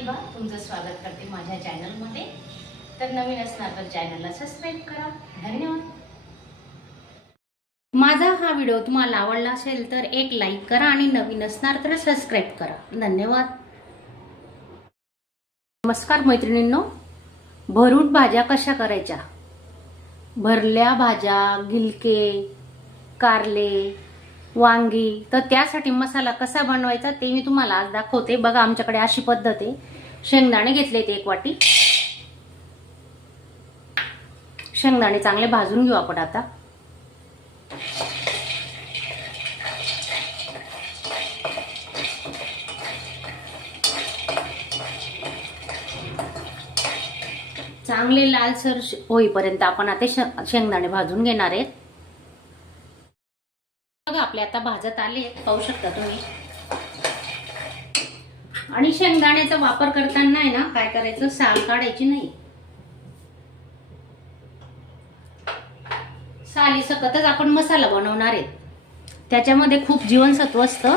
प्रतिभा तुमचं स्वागत करते माझ्या चॅनलमध्ये। तर नवीन असणार तर चॅनलला सबस्क्राइब करा। धन्यवाद। माझा हा व्हिडिओ तुम्हाला आवडला असेल तर एक लाईक करा आणि नवीन असणार तर सबस्क्राइब करा। धन्यवाद। नमस्कार मैत्रिणींनो, भरून भाज्या कशा करायच्या, भरल्या भाज्या, गिलके, कारले, वांगी, तर त्यासाठी मसाला कसा बनवायचा ते मी तुम्हाला आज दाखवते। बघा आमच्याकडे अशी पद्धत आहे। शेंगदाणे घेतले ते 1 वाटी। शेंगदाणे चांगले भाजून घेऊ आपण आता। चांगले लालसर होईपर्यंत आपण आता शेंगदाणे भाजून घेणार आहेत। बघा आपले आता भाजत आले, पाहू शकता तुम्ही। आणि शेंगदाण्याचा वापर करताना आहे ना, काय करायचं, साल काढायची नाही। साली सकतच आपण मसाला बनवणार आहे। त्याच्यामध्ये खूप जीवनसत्व असतं।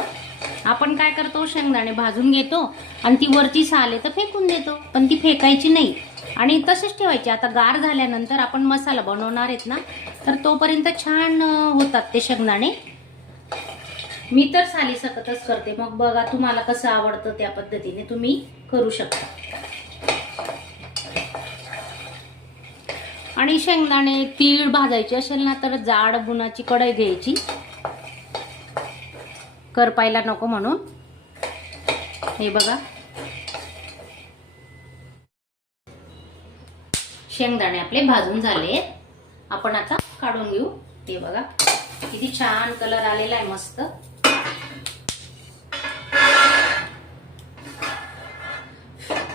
आपण काय करतो, शेंगदाणे भाजून घेतो आणि ती वरची साल आहे तर फेकून देतो, पण ती फेकायची नाही आणि तसेच ठेवायची। आता गार झाल्यानंतर आपण मसाला बनवणार आहेत ना, तर तोपर्यंत छान होतात ते शेंगदाणे। मी तर साली सकतच करते। मग बघा तुम्हाला कसं आवडतं त्या पद्धतीने तुम्ही करू शकता। आणि शेंगदाणे तीळ भाजायचे असेल ना तर जाड बुनाची कढई घ्यायची, करपायला नको म्हणून। हे बघा शेंगदाणे आपले भाजून झाले, आपण आता काढून घेऊ। हे बघा किती छान कलर आलेला आहे, मस्त।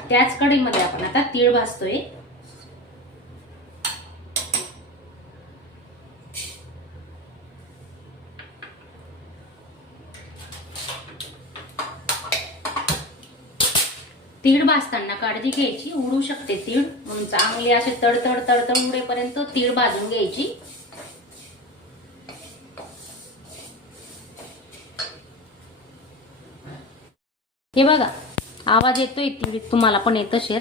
त्याच कढईमध्ये आपण आता तीळ भाजतोय। तीळ भाजताना काळजी घ्यायची, उडू शकते तीळ, म्हणून चांगले असे तडतड तडतड उडेपर्यंत तीळ भाजून घ्यायची। हे बघा आवाज येतोय, तीळ तुम्हाला पण येत असेल।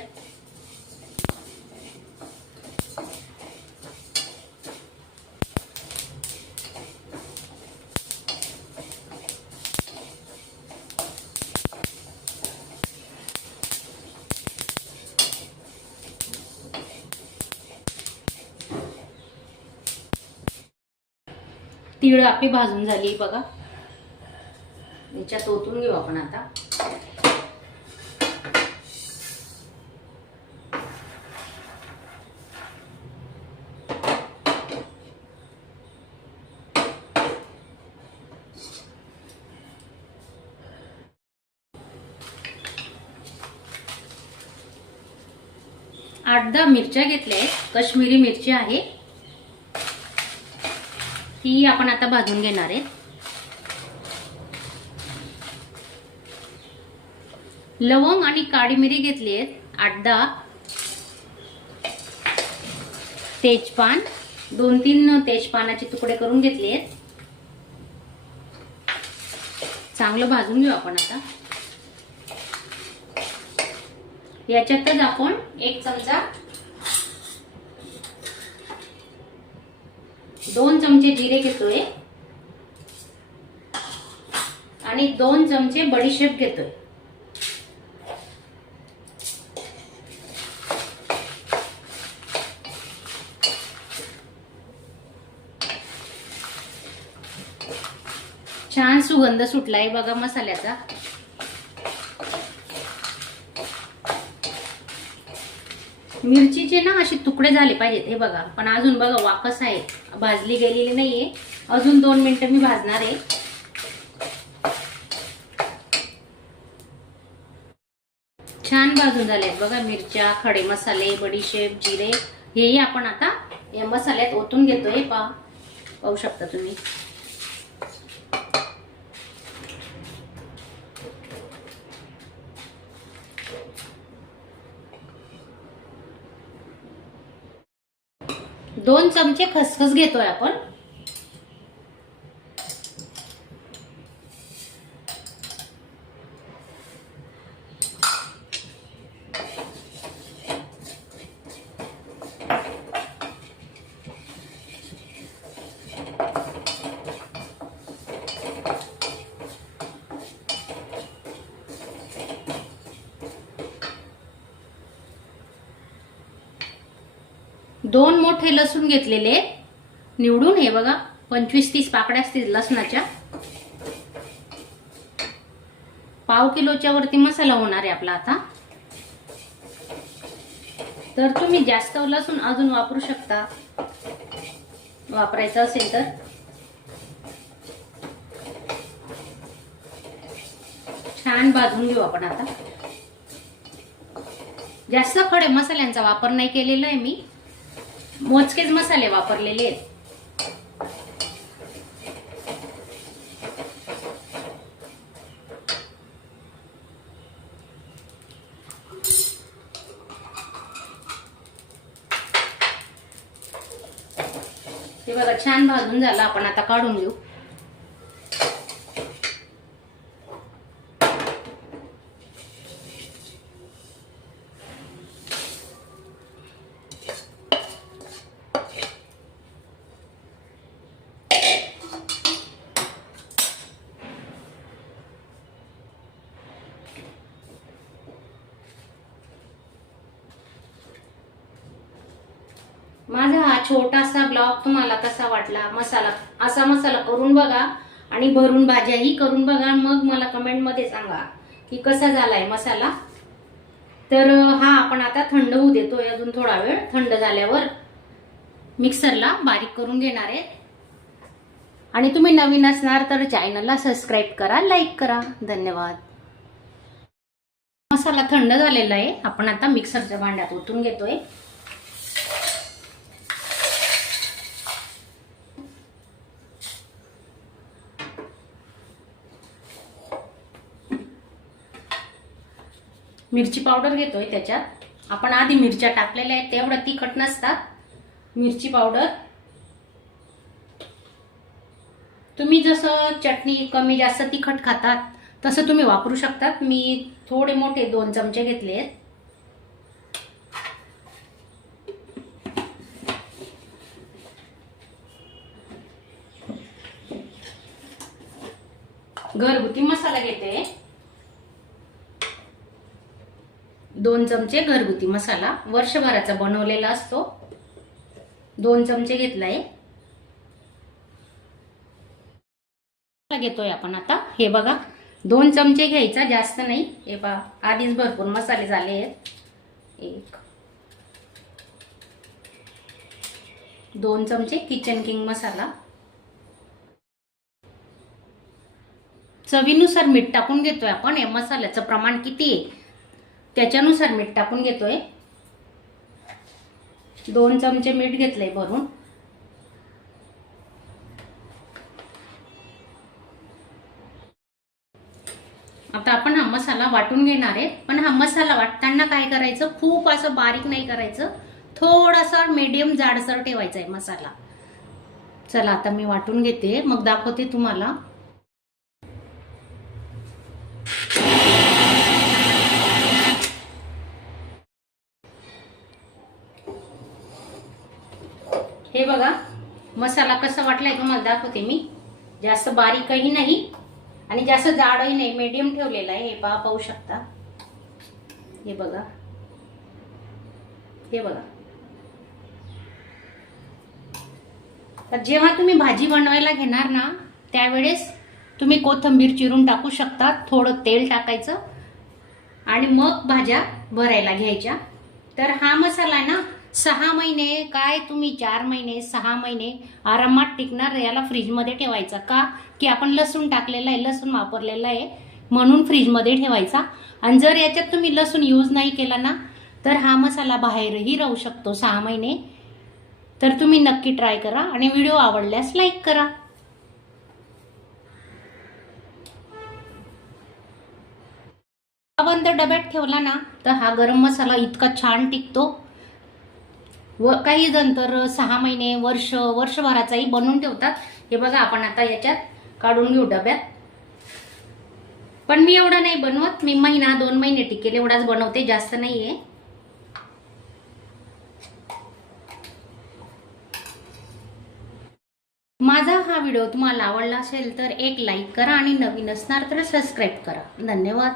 तीळ आपली भाजून झाली बघा। याच्यात ओतून घेऊ आपण आता। आठ 10 मिरच्या घेतल्या आहेत, काश्मीरी मिरची आहे, ही आपण आता भाजून घेणार आहे। लवंग आणि काळी मिरी घेतली आहेत 8 10। तेजपान 2-3 तेजपानाचे तुकडे करून घेतले आहेत। चांगलं भाजून घेऊ आपण आता। याच्यातच आपण 1 चमचा 2 चमचे जिरे घेतोय आणि 2 चमचे बडीशेप घेतोय। छान सुगंध सुटलाय बघा मसाल्याचा। मिरचीचे ना असे तुकडे झाले पाहिजेत, हे बघा। पण अजून बघा वाकस आहे, भाजली गेलेली नाहीये। अजून 2 मिनिटं मी भाजणार आहे। छान भाजून झालेत बघा मिरच्या, खडे मसाले, बडीशेप, जिरे, हेही आपण आता या मसाल्यात ओतून घेतोय। पाहू शकता तुम्ही। दोन चमचे खसखस घेतोय आपण। 2 मोठे लसूण घेतलेले निवडून, हे बघा 25-30 पाकड्या असतील लसणाच्या. पाव किलोच्या वरती मसाला होणार आहे आपला आता. तर तुम्ही जास्त लसूण अजून वापरू शकता, वापरायचं असेल तर. छान भाजून घेऊ आपण आता. जास्त खडे मसाल्यांचा वापर नाही केलेला आहे मी, मोजकेच मसाले वापरलेले आहेत. हे बघा छान भाजून झालं, आपण आता काढून घेऊ. माझा हा छोटासा ब्लॉग तुम्हाला कसा वाटला? असा मसाला करून बघा आणि भरून भाज्याही करून बघा, मग मला कमेंट मध्ये सांगा की कसा झालाय मसाला. तर हा आपण आता थंड होऊ देतोय अजून थोडा वेळ. थंड झाल्यावर मिक्सरला बारीक करून घेणार आहे. आणि तुम्ही नवीन असणार तर चॅनलला सबस्क्राईब करा, लाईक करा. धन्यवाद. मसाला थंड झालेला आहे, आपण आता मिक्सरच्या भांड्यात ओतून घेतोय. मिरची पावडर घेतोय त्याच्यात. आपण आधी मिरच्या टाकलेल्या आहेत, तेवढं तिखट नसतात. मिरची पावडर तुम्ही जसं चटणी कमी जास्त तिखट खातात तसं तुम्ही वापरू शकतात. मी थोडे मोठे 2 चमचे घेतले आहेत. घरगुती मसाला घेते, 2 चमचे घरगुती मसाला, वर्षभराचा बनवलेला असतो. 2 चमचे घेतलाय. घेतोय आपण आता. हे बघा 2 चमचे घ्यायचा, जास्त नाही. हे बघा आधीच भरपूर मसाले झाले आहेत. 2 चमचे किचन किंग मसाला. चवीनुसार मीठ टाकून घेतोय आपण. या मसाल्याचं प्रमाण किती आहे त्याच्यानुसार मीठ टाकून घेतोय. 2 चमचे मीठ घेतलंय भरून. आता आपण हा मसाला वाटून घेणार आहे. पण हा मसाला वाटताना काय करायचं, खूप असं बारीक नाही करायचं, थोडासा मीडियम जाडसर ठेवायचा आहे मसाला. चला आता मी वाटून घेते, मग दाखवते तुम्हाला. हे बघा मसाला कसा वाटलाय तुम्हाला दाखवते मी. जास्त बारीकही नाही आणि जास्त जाडही नाही, मीडियम ठेवलेला आहे. हे पाहू शकता. हे बघा, हे बघा. तर जेव्हा तुम्ही भाजी बनवायला घेणार ना, त्यावेळेस तुम्ही कोथिंबीर चिरून टाकू शकता. थोडं तेल टाकायचं आणि मग भाज्या भरायला घ्यायच्या. तर हा मसाला आहे ना 6 महिने काय, तुम्ही 4 महिने 6 महिने आरामात टिकणार. याला फ्रीजमध्ये ठेवायचा. का की आपण लसूण टाकलेला आहे, लसूण वापरलेला आहे म्हणून फ्रीजमध्ये ठेवायचा. आणि जर याच्यात तुम्ही लसूण यूज नाही केला ना तर हा मसाला बाहेरही राहू शकतो 6 महिने. तर तुम्ही नक्की ट्राय करा आणि व्हिडिओ आवडल्यास लाईक करा. बंद डब्यात ठेवला ना तर हा गरम मसाला इतका छान टिकतो. व काही जण तर 6 महिने वर्षभराचाही बनवून ठेवतात. हे बघा आपण आता याच्यात काढून घेऊ डब्यात. पण मी एवढा नाही बनवत, मी 1-2 महिने टिकेल एवढाच बनवते, जास्त नाहीये. माझा हा व्हिडिओ तुम्हाला आवडला असेल तर एक लाईक करा आणि नवीन असणार तर सबस्क्राईब करा. धन्यवाद.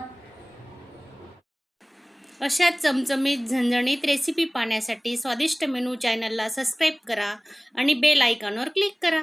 अशाच चमचमीत झणझणीत रेसिपी पाहण्यासाठी स्वादिष्ट मेनू चॅनलला सबस्क्राईब करा आणि बेल आयकॉनवर क्लिक करा.